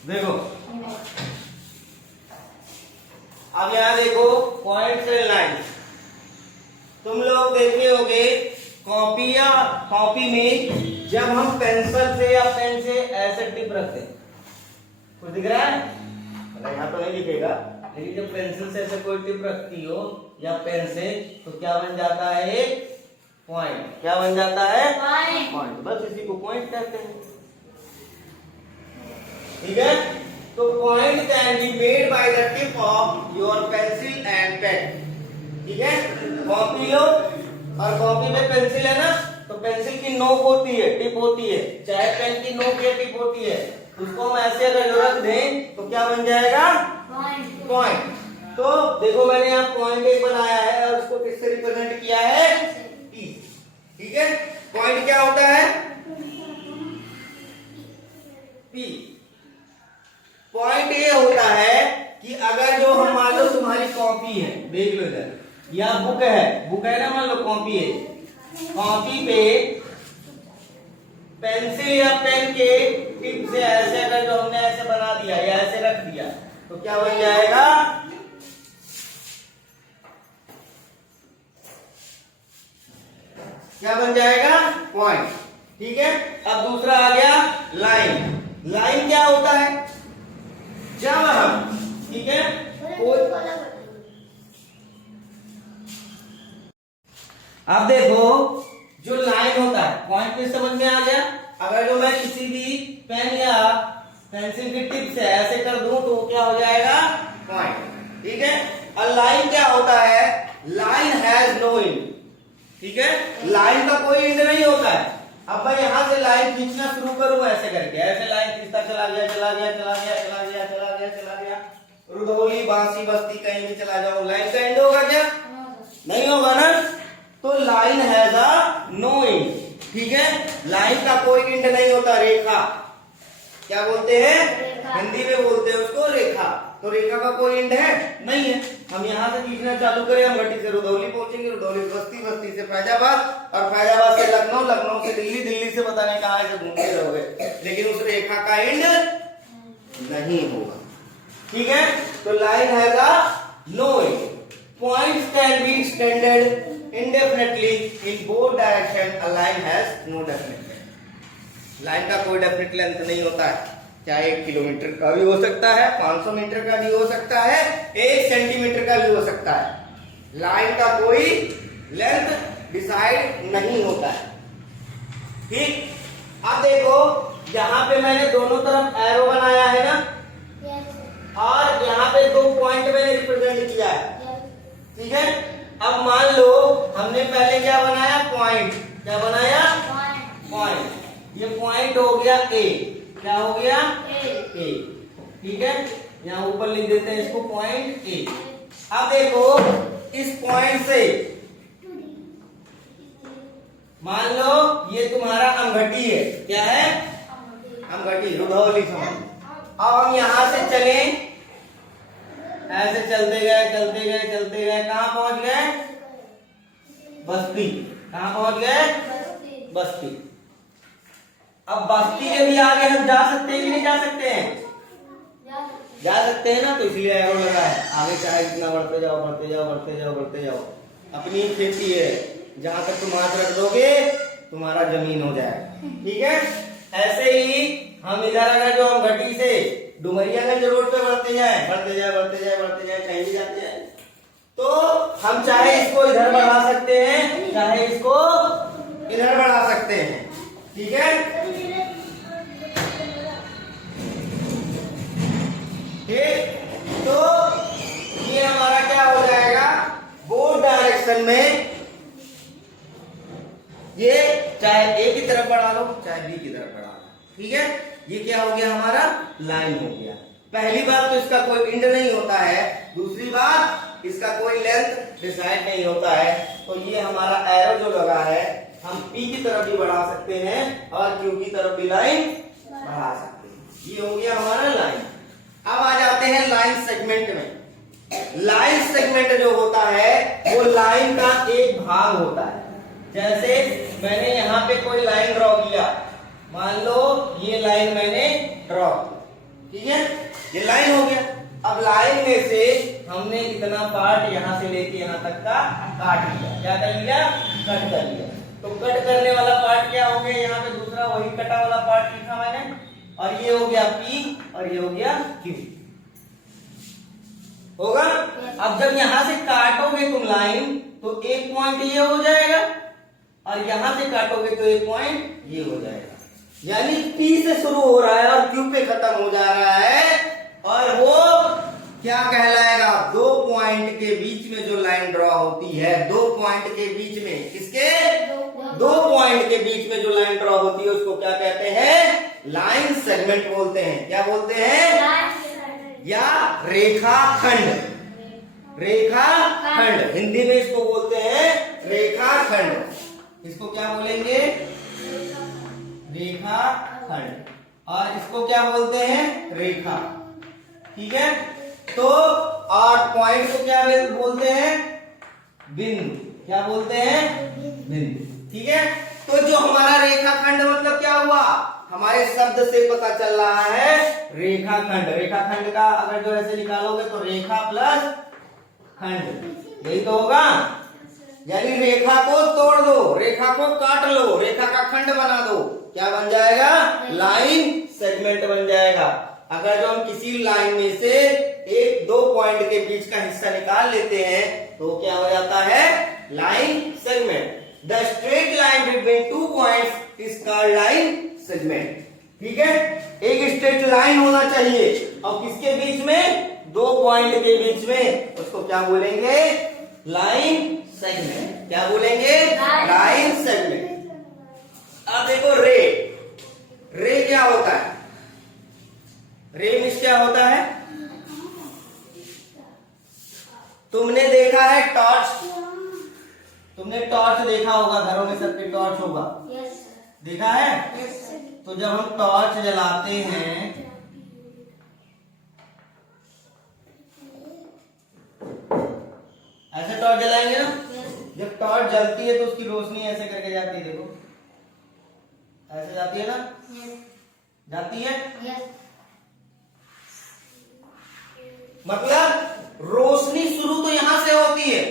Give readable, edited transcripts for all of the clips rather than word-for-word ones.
देखो अब यहाँ देखो पॉइंट्स एंड लाइंस। तुम लोग देखे होगे कॉपी में जब हम पेंसिल से या पेन से ऐसे टिप रखते हैं, कुछ दिख रहा है? मतलब यहाँ तो नहीं दिखेगा, लेकिन जब पेंसिल से ऐसे कोई टिप रखती हो या पेन से, तो क्या बन जाता है? एक पॉइंट। क्या बन जाता है? पॉइंट। बस इसी को पॉइंट कहते हैं। ठीक है, तो point can be made by the tip of your pencil and pen. ठीक है, कॉपी लो और कॉपी में पेंसिल है ना, तो पेंसिल की नोक होती है, टिप होती है, चाहे पेन की नोक या टिप होती है, उसको हम ऐसे अगर रख दें तो क्या बन जाएगा? पॉइंट। तो देखो मैंने यहाँ पॉइंट एक बनाया है और उसको किससे रिप्रेजेंट किया है? पी। ठीक है, पॉइंट क्या होता है? पी। पॉइंट ये होता है कि अगर जो हम मान लो तुम्हारी कॉपी है, देख लो इधर, या बुक है ना, मान लो कॉपी है, कॉपी पे पेंसिल या पेन के टिप से ऐसे अगर जो हमने ऐसे बना दिया या ऐसे रख दिया, तो क्या बन जाएगा? क्या बन जाएगा? पॉइंट। ठीक है, अब दूसरा आ गया लाइन। लाइन क्या होता है? जब हम, ठीक है, अब देखो जो लाइन होता है, पॉइंट में समझ में आ गया? अगर जो मैं किसी भी पेन या पेंसिल की टिप से ऐसे कर दूं तो क्या हो जाएगा? पॉइंट। ठीक है, और लाइन क्या होता है? Line has no end. ठीक है, लाइन का कोई एंड नहीं होता है। अब मैं यहां से लाइन खींचना शुरू करूं ऐसे करके, ऐसे लाइन खींचता चला गया, रुधौली, बांसी, बस्ती, कहीं भी चला जाऊं, लाइन का एंड होगा क्या? नहीं होगा ना। तो line has a no end. ठीक है, लाइन का कोई एंड नहीं होता। रेखा क्या बोलते हैं? हिंदी में बोलते हैं उसको रेखा। तो रेखा का कोई एंड है? नहीं है। हम यहाँ से खींचना चालू करें, हम घटी से रुधौली पहुंचेंगे, रुधौली से बस्ती, बस्ती से फैजाबाद, और फैजाबाद से लखनऊ, लखनऊ से दिल्ली, दिल्ली से पता नहीं कहां से घूमते रहोगे, लेकिन उस रेखा का एंड नहीं होगा। ठीक है, तो line has a no end. Points can be extended indefinitely in both direction. A line has no definite length. Line का कोई डेफिनेट लेंथ नहीं होता है, चाहे 1 किलोमीटर का भी हो सकता है, 500 मीटर का भी हो सकता है, 1 सेंटीमीटर का भी हो सकता है। लाइन का कोई लेंथ डिसाइड नहीं होता है। ठीक, अब देखो यहाँ पे मैंने दोनों तरफ एरो बनाया है ना, और यहाँ पे 2 पॉइंट मैंने रिप्रेजेंट किया है। ठीक है, अब मान लो हमने पहले क्या बनाया? पॉइंट। क्या बनाया? पॉइंट। ये पॉइंट हो गया ए। क्या हो गया? ए। ठीक है, यहाँ ऊपर लिख देते हैं इसको पॉइंट ए। अब देखो इस पॉइंट से मान लो ये तुम्हारा अंगठी है। क्या है? अंगठी, रुधौली समझ। अब हम यहां से चले, ऐसे चलते गए, कहां पहुंच गए? बस्ती। कहां पहुंच गए? बस्ती। अब बस्ती के भी आगे हम जा सकते हैं कि नहीं जा सकते हैं? जा सकते हैं ना, तो इसलिए एरो लगा है। आगे चाहे जितना बढ़ते जाओ। अपनी खेती है, जहां तक तुम हाथ रख दोगे तुम्हारा जमीन हो जाएगा। ठीक है, ऐसे ही हम इधर अगर जो हम घटी से डुमरियागंज रोड पे बढ़ते जाए, कहीं भी जाते जाए, तो हम चाहे इसको इधर बढ़ा सकते हैं, चाहे इसको इधर बढ़ा सकते हैं। ठीक है, ठीक, तो ये हमारा क्या हो जाएगा? बोथ डायरेक्शन में ये चाहे ए की तरफ बढ़ा लो, चाहे बी की तरफ बढ़ा लो। ठीक है, ये क्या हो गया? हमारा लाइन हो गया। पहली बात तो इसका कोई एंड नहीं होता है, दूसरी बात इसका कोई लेंथ डिसाइड नहीं होता है। तो ये हमारा एरो जो लगा है, हम पी की तरफ भी बढ़ा सकते हैं और क्यू की तरफ भी लाइन बढ़ा सकते हैं। ये हो गया हमारा लाइन। अब आ जाते हैं लाइन सेगमेंट में। लाइन सेगमेंट जो होता है वो लाइन का एक भाग होता है। जैसे मैंने यहाँ पे कोई लाइन ड्रॉ किया, मान लो ये लाइन मैंने ड्रॉ की, ठीक है, ये लाइन हो गया। अब लाइन में से हमने इतना पार्ट यहाँ से लेके यहाँ तक का काट लिया। क्या कर लिया? कट कर लिया। तो कट करने वाला पार्ट क्या हो गया? यहाँ पे दूसरा वही कटा वाला पार्ट लिखा मैंने, और ये हो गया P और ये हो गया Q। होगा? अब जब यहां से काटोगे तुम लाइन तो एक पॉइंट ये हो जाएगा, और यहां से काटोगे तो एक पॉइंट ये हो जाएगा। यानी P से शुरू हो रहा है और Q पे खत्म हो जा रहा है, और वो क्या कहलाएगा? दो पॉइंट के बीच में जो लाइन ड्रॉ होती है, दो पॉइंट के बीच में, किसके? दो पॉइंट के बीच में जो लाइन ड्रॉ होती है उसको क्या कहते हैं? लाइन सेगमेंट बोलते हैं। क्या बोलते हैं? या रेखाखंड। रेखाखंड हिंदी में इसको बोलते हैं रेखाखंड। इसको क्या बोलेंगे? रेखाखंड। और इसको क्या बोलते हैं? रेखा। ठीक है, तो 8 पॉइंट को क्या बोलते हैं? बिंदु। क्या बोलते हैं? बिंदु। ठीक है, तो जो हमारा रेखाखंड मतलब क्या हुआ? हमारे शब्द से पता चल रहा है रेखाखंड। रेखाखंड का अगर जो ऐसे निकालोगे तो रेखा प्लस खंड, यही तो होगा। यानी रेखा को तोड़ दो, रेखा को काट लो, रेखा का खंड बना दो, क्या बन जाएगा? लाइन सेगमेंट बन जाएगा। अगर जो हम किसी लाइन में से एक दो पॉइंट के बीच का हिस्सा निकाल लेते हैं तो क्या हो जाता है? Line segment. The straight line between two points is called line segment. ठीक है, एक स्ट्रेट लाइन होना चाहिए और किसके बीच में? दो पॉइंट के बीच में, उसको क्या बोलेंगे? Line segment. क्या बोलेंगे? Line segment. अब देखो रे, रे क्या होता है? रे मींस क्या होता है? तुमने देखा है टॉर्च? तुमने टॉर्च देखा होगा, घरों में सबके टॉर्च होगा। देखा है? तो जब हम टॉर्च जलाते हैं ऐसे टॉर्च जलाएंगे ना, जब टॉर्च जलती है तो उसकी रोशनी ऐसे करके जाती है। देखो ऐसे जाती है ना, जाती है। मतलब रोशनी शुरू तो यहां से होती है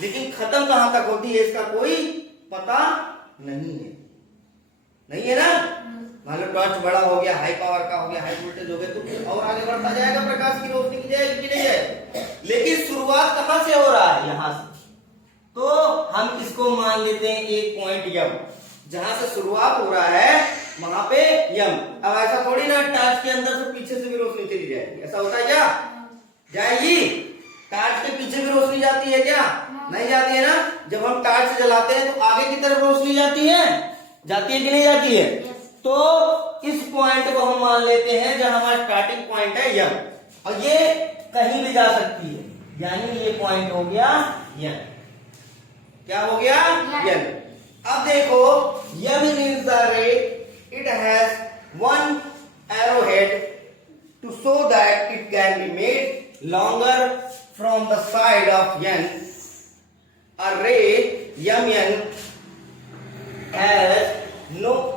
लेकिन खत्म कहां तक होती है इसका कोई पता नहीं है। नहीं है ना? मान लो टॉर्च बड़ा हो गया, हाई पावर का हो गया, हाई वोल्टेज हो गया, तो और आगे बढ़ता जाएगा, प्रकाश की रोशनी की जाएगी कि नहीं जाएगी? लेकिन शुरुआत कहां से हो रहा है? यहां से। तो हम इसको मान लेते हैं एक पॉइंट यम, जहां से शुरुआत हो रहा है वहां पे यम। अब ऐसा थोड़ी ना टॉर्च के अंदर से पीछे से भी रोशनी चली जाएगी, ऐसा होता है क्या? जाएगी? टॉर्च के पीछे भी रोशनी जाती है क्या? नहीं जाती है ना। जब हम टॉर्च जलाते हैं तो आगे की तरफ रोशनी जाती है, जाती है कि नहीं जाती है? तो इस पॉइंट को हम मान लेते हैं जहां हमारा स्टार्टिंग पॉइंट है यम, और ये कहीं भी जा सकती है, यानी ये पॉइंट हो गया यम। क्या हो गया? यम। अब देखो यम is the ray, it has one arrow head to show that it can be made longer from the side of यन। A ray Mn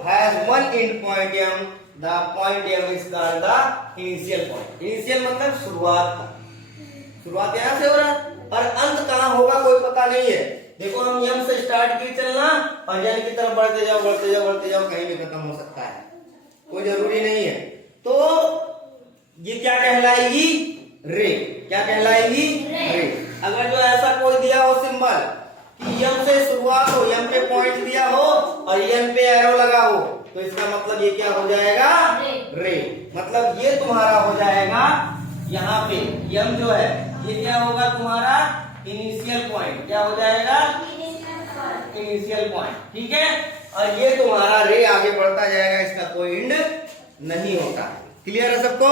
has one end point M. The point M is called the initial point. Initial मतलब शुरुआत का, शुरुआत यहाँ से हो रहा है और अंत कहाँ होगा कोई पता नहीं है। देखो हम M से स्टार्ट किए चलना और N की तरफ बढ़ते जाओ बढ़ते जाओ बढ़ते जाओ, कहीं भी खत्म हो सकता है, कोई जरूरी नहीं है। तो ये क्या कहलाएगी? रे। क्या कहलाएगी? रे। अगर जो ऐसा कोई दिया हो सिंबल कि यम से शुरुआत हो, यम पे पॉइंट दिया हो और यम पे एरो लगा हो, तो इसका मतलब ये क्या हो जाएगा? रे। मतलब ये तुम्हारा हो जाएगा यहाँ पे यम जो है ये क्या होगा तुम्हारा? Initial point. क्या हो जाएगा? Initial point. ठीक है, और ये तुम्हारा रे आगे बढ़ता जाएगा, इसका कोई एंड नहीं होता। क्लियर है सबको?